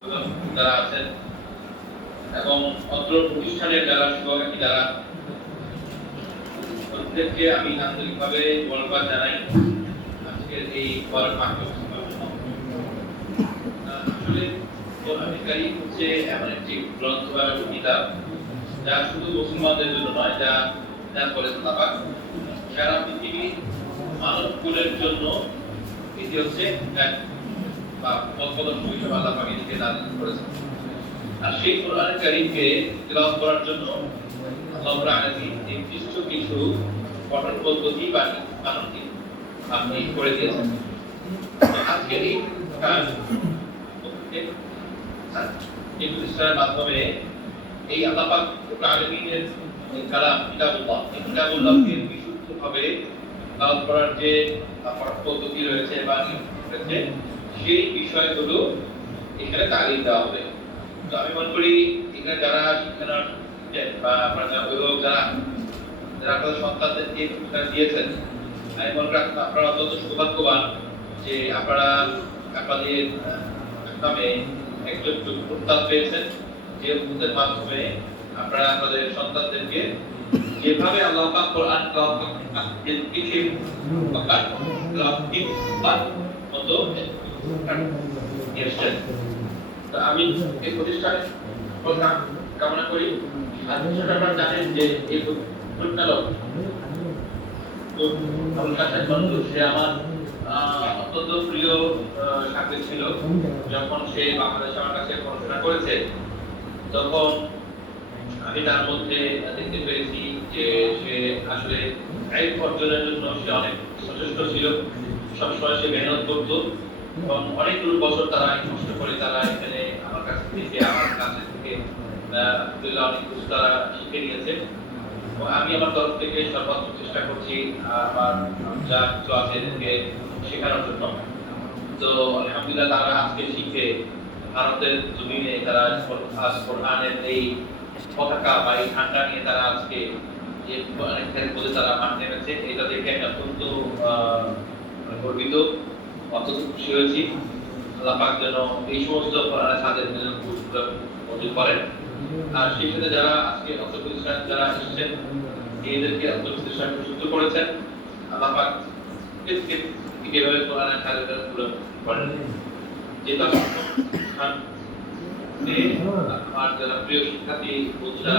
যারা আছেন এবং অত্র প্রতিষ্ঠানের যারা শুভাকাঙ্ক্ষী যারা প্রত্যেককে আমি আন্তরিকভাবে ধন্যবাদ জানাই আজকের এই বড় মাহফিল আসলে কোরআন কারীম হচ্ছে এমন একটি গ্রন্থ বা কিতাব যা শুধু মুসলমানদের জন্য নয়, যা বলেছেন আল্লাহ পাক সারা পৃথিবীর মানব কুলের জন্য এটি হচ্ছে বা পথপ্রদর্শক হিসেবে আল্লাহ পাক এটিকে নাযিল করেছেন। আর সেই কোরআন কারীমকে তেলাওয়াত করার জন্য আল্লাহ রাব্বুল আলামিন নির্দিষ্ট কিছু পঠন পদ্ধতি বা মানকি আপনি করে দিয়েছেন। আজকের এই এই প্রতিষ্ঠানের মাধ্যমে এই আল্লাহ পাক রব্বুল আলামিনের কালাম কিতাবুল্লাহকে বিশুদ্ধভাবে তেলাওয়াত করার যে পদ্ধতি রয়েছে বা রয়েছে সেই বিষয়গুলো এখানে তালিম দেওয়া হবে। তো আমি মনে করি এখানে যারা শিক্ষার্থী বা আপনারা অভিভাবক যারা আপনাদের সন্তানদেরকে শিক্ষা দিয়েছেন, আমি মনে করি আপনারা অত্যন্ত সৌভাগ্যবান যে আপনারা আপনাদের নামে একজন উত্তাপ পেয়েছেন, যে উত্তাপের মাধ্যমে আপনারা আপনাদের সন্তানদেরকে যেভাবে আল্লাহ পাক কোরআন মতো দিয়েছেন। তো আমি এই প্রতিষ্ঠানের কামনা করি। আর আপনারা জানেন যে এই পরিচালক সে আমার অত্যন্ত প্রিয় ছাত্র ছিল। যখন সে বাংলাদেশে আমার কাছে পড়াশোনা করেছে তখন আমি তার মধ্যে দেখতে পেরেছি যে সে আসলে আইন অর্জনের জন্য সে অনেক সচেষ্ট ছিল, সবসময় সে মেহনত করতো এবং অনেকগুলো বছর তারা কষ্ট করে তারা এখানে আমার কাছ থেকে অনেক কিছু তারা শিখে নিয়েছে। আমি আমার তরফ থেকে সর্বোচ্চ চেষ্টা করছি আমার যা কিছু আছে এদেরকে শেখানোর জন্য। তো আলহামদুলিল্লাহ তারা আজকে শিখে ভারতের জমিনে তারা কোরআনের এই পতাকা বা এই ঠান্ডা নিয়ে তারা আজকে যে বলে তারা মাঠ নেমেছে, এটা দেখে আমি অত্যন্ত গর্বিত, অত্যন্ত খুশি হয়েছি। আল্লাহ পাক যেন এই সমস্ত ছাদের মজুর করেন। আর সেই সাথে যারা আজকে অত্র প্রতিষ্ঠান যারা এসেছেন এদেরকে অত্র প্রতিষ্ঠান সুস্থ করেছেন, আল্লাহ পাক কিভাবে কোরআনের ছাদের পুরো করেন। যেটা আমার যারা প্রিয় শিক্ষার্থী বন্ধুরা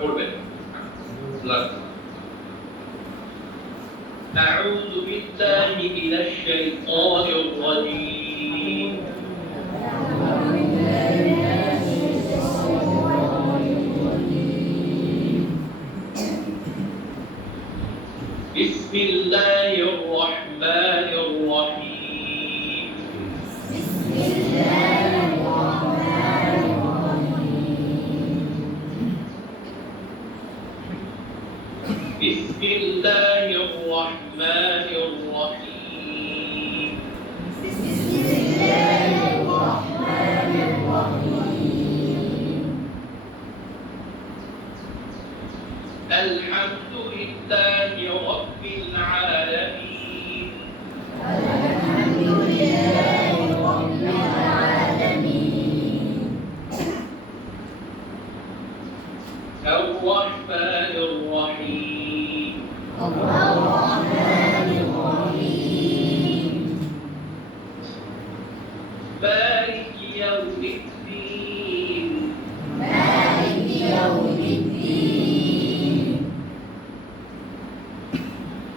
পড়বেন। أعوذ بالله من الشيطان الرجيم بسم الله الرحمن الرحيم بسم الله الرحمن الرحيم بسم الله الرحمن الرحيم بسم الله الرحمن الرحيم الحمد لله رب العالمين الحمد لله رب العالمين الرحمن الرحيم الرحمن الرحيم مالك يوم الدين مالك يوم الدين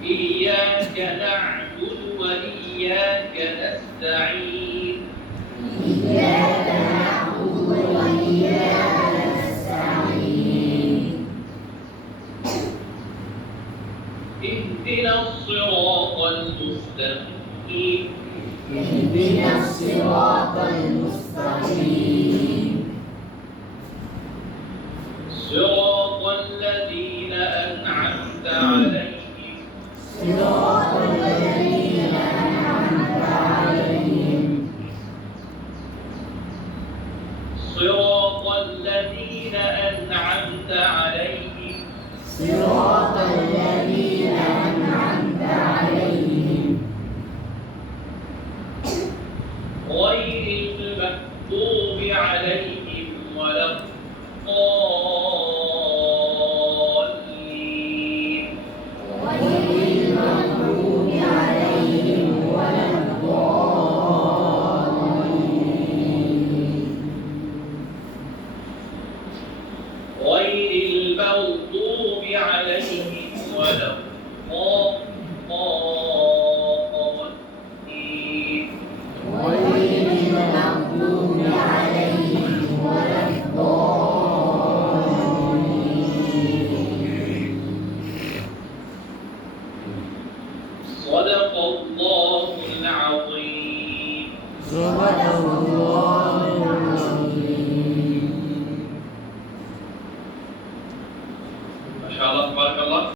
إياك نعبد وإياك نستعين إياك نعبد وإياك نستعين اهدنا الصراط المستقيم اهدنا الصراط المستقيم صراط الذين أنعمت عليهم صراط الذين أنعمت عليهم صراط الذين أنعمت عليهم صراط الذين أنعمت عليهم غير المغضوب عليهم ولا الضالين غير المغضوب عليهم ولا الضالين صدق الله العظيم.